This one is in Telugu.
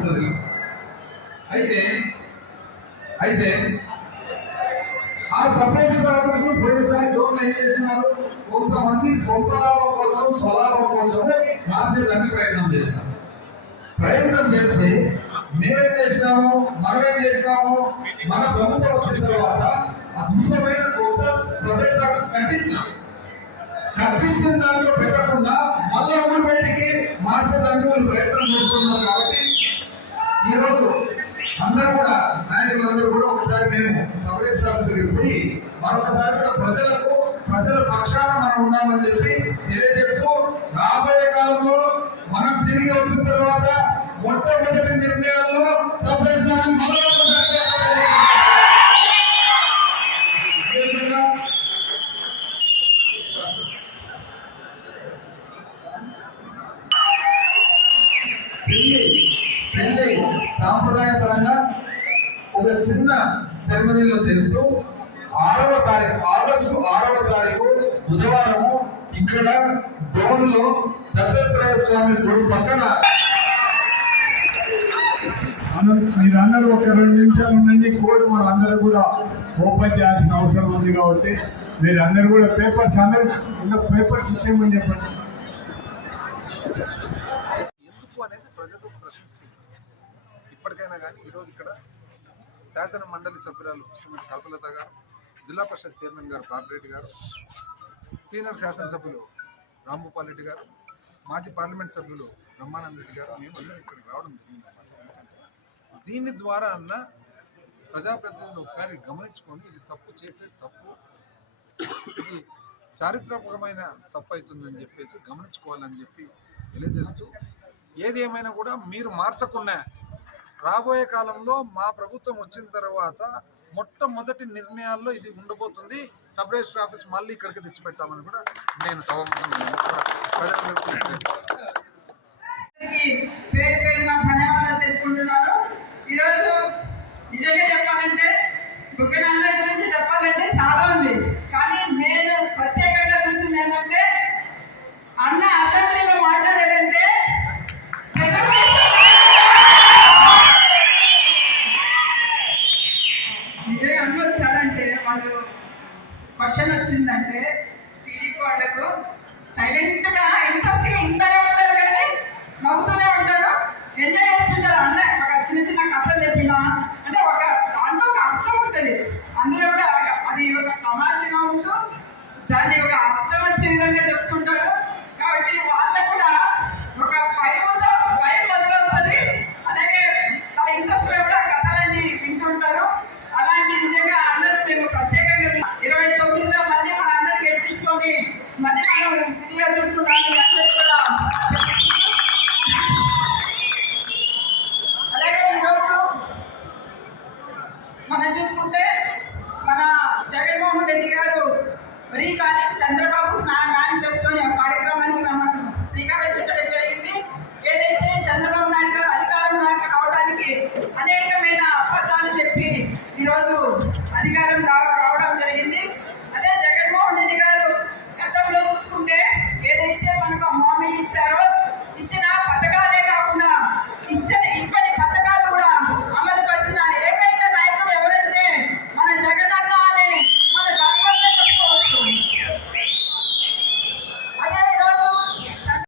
ఉంటుంది. అయితే ఆ సపరేషన్ ఆఫీస్ ను పోయినసారి జోన్లు ఏం చేసినారు, కొంతమంది సొంత లాభం కోసం స్వలాభం కోసం మార్చేదానికి ప్రయత్నం చేస్తే మేమేం చేసినాము, మనమేం చేసినాము, మన ప్రభుత్వం వచ్చిన తర్వాత అద్భుతమైన కొత్త సపరేషన్ ఆఫీస్ కట్టించిన దాంట్లో పెట్టకుండా మళ్ళా ఊరు బయటికి మార్చడానికి వాళ్ళు ప్రయత్నం చేస్తున్నారు. కాబట్టి ఈరోజు అందరూ కూడా నాయకులందరూ కూడా ఒకసారి మేము సపరేషన్ ఆఫీస్ దగ్గరికి పోయి మరొకసారి కూడా ప్రజల పక్షాన మనం ఉన్నామని చెప్పి తెలియజేస్తూ, రాబోయే కాలంలో మనం తిరిగి వచ్చిన తర్వాత మొట్టమొదటి నిర్ణయాల్లో సపరేషన్ ఆఫీస్ సాంప్రదాయ పరంగా ఒక చిన్న సెరమనీలో చేస్తూ ఆగస్టు 6వ తారీఖు బుధవారము ఇక్కడ డోన్లో దత్తాత్రేయ స్వామి గుడి పక్కన మీరందరూ ఒక 2 నిమిషాల నుండి కోడ్ మనం అందరూ కూడా ఓపెన్ చేయాల్సిన అవసరం ఉంది. కాబట్టి మీరందరూ కూడా పేపర్స్ ఇచ్చేయమని చెప్పండి. ఎందుకు అనేది ప్రజలకు ప్రశ్నిస్తుంది. ఇప్పటికైనా కానీ ఈరోజు ఇక్కడ శాసన మండలి సభ్యురాలు శ్రీమతి కల్పలత గారు, జిల్లా పరిషత్ చైర్మన్ గారు బాపిరెడ్డి గారు, సీనియర్ శాసనసభ్యులు రాంభూపాల్ రెడ్డి గారు, మాజీ పార్లమెంట్ సభ్యులు బ్రహ్మానంద రెడ్డి గారు, మేమందరం ఇక్కడికి రావడం జరిగింది. దీని ద్వారా అన్న ప్రజాప్రతినిధులు ఒకసారి గమనించుకొని ఇది తప్పు చేసే తప్పు, ఇది చారిత్రాత్మకమైన తప్పు అవుతుందని చెప్పేసి గమనించుకోవాలని చెప్పి తెలియజేస్తూ, ఏది ఏమైనా కూడా మీరు మార్చకుండా రాబోయే కాలంలో మా ప్రభుత్వం వచ్చిన తర్వాత మొట్టమొదటి నిర్ణయాల్లో ఇది ఉండబోతుంది. సపరేషన్ ఆఫీస్ మళ్ళీ ఇక్కడికి తెచ్చిపెట్టామని కూడా నేను ధన్యవాదాలు తెలుపుకుంటున్నాను. ఈరోజు నిజంగా చెప్పాలంటే ముఖ్యమంత్రి గురించి చెప్పాలంటే చాలా ఉంది. కానీ నేను ప్రత్యేకంగా చూసింది ఏంటంటే, అన్న అసెంబ్లీలో మాట్లాడాడంటే నిజంగా అన్న వచ్చాడంటే, వాళ్ళు క్వశ్చన్ వచ్చిందంటే టీడీపీ వాళ్ళకు సైలెంట్ గా ఇంట్రెస్ట్ ఇంతనే ఉంటారు, కానీ నవ్వుతూనే ఉంటారు, ఎంజాయ్ చేస్తుంటారు. అన్న ఒక చిన్న కథలు చెప్పినా అంటే ఒక దాంట్లో ఒక అర్థం ఉంటుంది. అందులో కూడా అది ఒక తమాషగా ఉంటూ దాన్ని ఒక అర్థం వచ్చే విధంగా చెప్పుకుంటాడు. కాబట్టి వాళ్ళకు కూడా ఒక భయం మొదలవుతుంది. అలాగే చాలా ఇంట్రెస్ట్ కూడా కథలన్నీ వింటుంటారు. అలాంటి నిజంగా అందరూ మేము ప్రత్యేకంగా 29లో మళ్ళీ మన అందరికి గెలిపించుకొని మళ్ళీ మనం ఇదిగా చూసుకుంటాము. అలాగే ఈరోజు మనం చూసుకుంటే మన జగన్మోహన్ రెడ్డి గారు రీకాలింగ్ చంద్రబాబు మేనిఫెస్టో అనే కార్యక్రమానికి మనం శ్రీకారం చుట్టడం జరిగింది. ఏదైతే చంద్రబాబు నాయుడు గారు అధికారంలోకి రావడానికి అనేకమైన అబద్ధాలు చెప్పి ఈరోజు అధికారం రావడం జరిగింది. అదే జగన్మోహన్ రెడ్డి గారు గతంలో చూసుకుంటే ఏదైతే మనకు హామీ ఇచ్చారో ఇచ్చిన